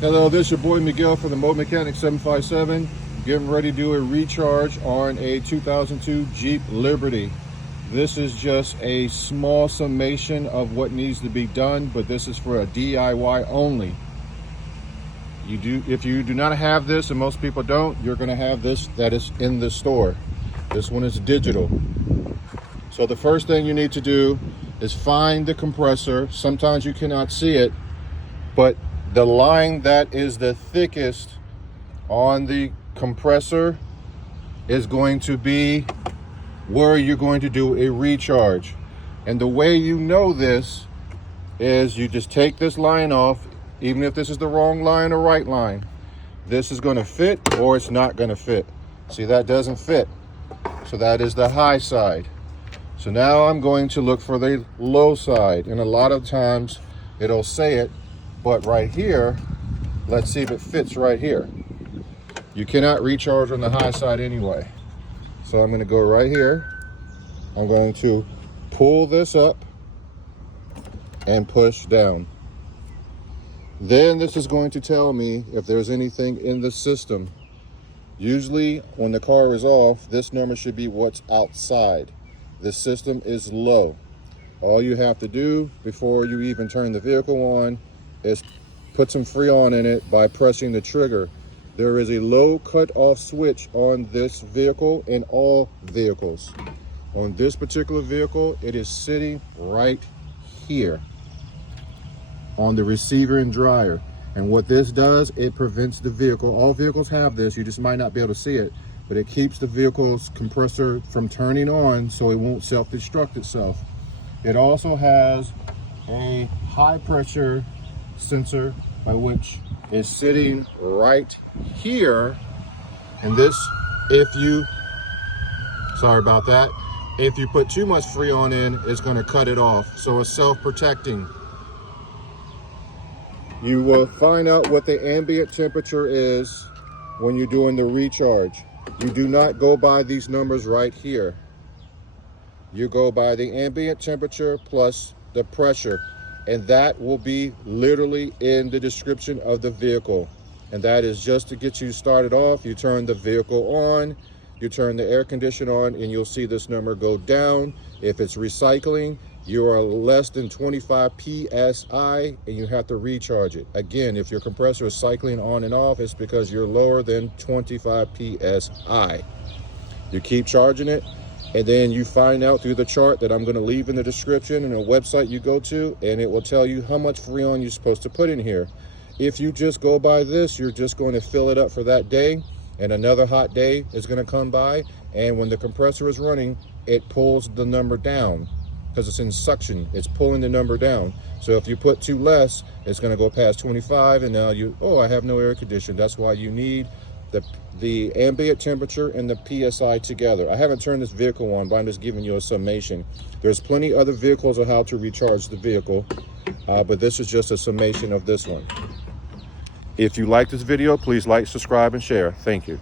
Hello, this is your boy Miguel from the Mobile Mechanic 757, getting ready to do a recharge on a 2002 Jeep Liberty. This is just a small summation of what needs to be done, but this is for a DIY only. If you do not have this, and most people don't, you're going to have this that is in the store. This one is digital. So the first thing you need to do is find the compressor. Sometimes you cannot see it, but the line that is the thickest on the compressor is going to be where you're going to do a recharge. And the way you know this is you just take this line off, even if this is the wrong line or right line. This is going to fit or it's not going to fit. See, that doesn't fit. So that is the high side. So now I'm going to look for the low side. And a lot of times it'll say it, but right here, let's see if it fits right here. You cannot recharge on the high side anyway. So I'm going to go right here. I'm going to pull this up and push down. Then this is going to tell me if there's anything in the system. Usually when the car is off, this number should be what's outside. The system is low. All you have to do before you even turn the vehicle on is put some Freon in it by pressing the trigger. There is a low cut-off switch on this vehicle and all vehicles. On this particular vehicle, it is sitting right here on the receiver and dryer. And what this does, it prevents the vehicle. All vehicles have this, you just might not be able to see it, but it keeps the vehicle's compressor from turning on so it won't self-destruct itself. It also has a high pressure sensor by which is sitting right here, and this, sorry about that, if you put too much Freon in, it's going to cut it off. So it's self-protecting. You will find out what the ambient temperature is when you're doing the recharge. You do not go by these numbers right here. You go by the ambient temperature plus the pressure. And that will be literally in the description of the vehicle. And that is just to get you started off. You turn the vehicle on, you turn the air conditioner on, and you'll see this number go down. If it's recycling, you are less than 25 PSI and you have to recharge it. Again, if your compressor is cycling on and off, it's because you're lower than 25 PSI. You keep charging it, and then you find out through the chart that I'm going to leave in the description and a website you go to, and it will tell you how much Freon you're supposed to put in here. If you just go by this, you're just going to fill it up for that day, and another hot day is going to come by, and when the compressor is running, it pulls the number down because it's in suction. It's pulling the number down. So if you put too less, it's going to go past 25, and now I have no air conditioning. That's why you need the ambient temperature and the PSI together. I haven't turned this vehicle on, but I'm just giving you a summation. There's plenty other vehicles on how to recharge the vehicle, but this is just a summation of this one. If you like this video, please like, subscribe, and share. Thank you.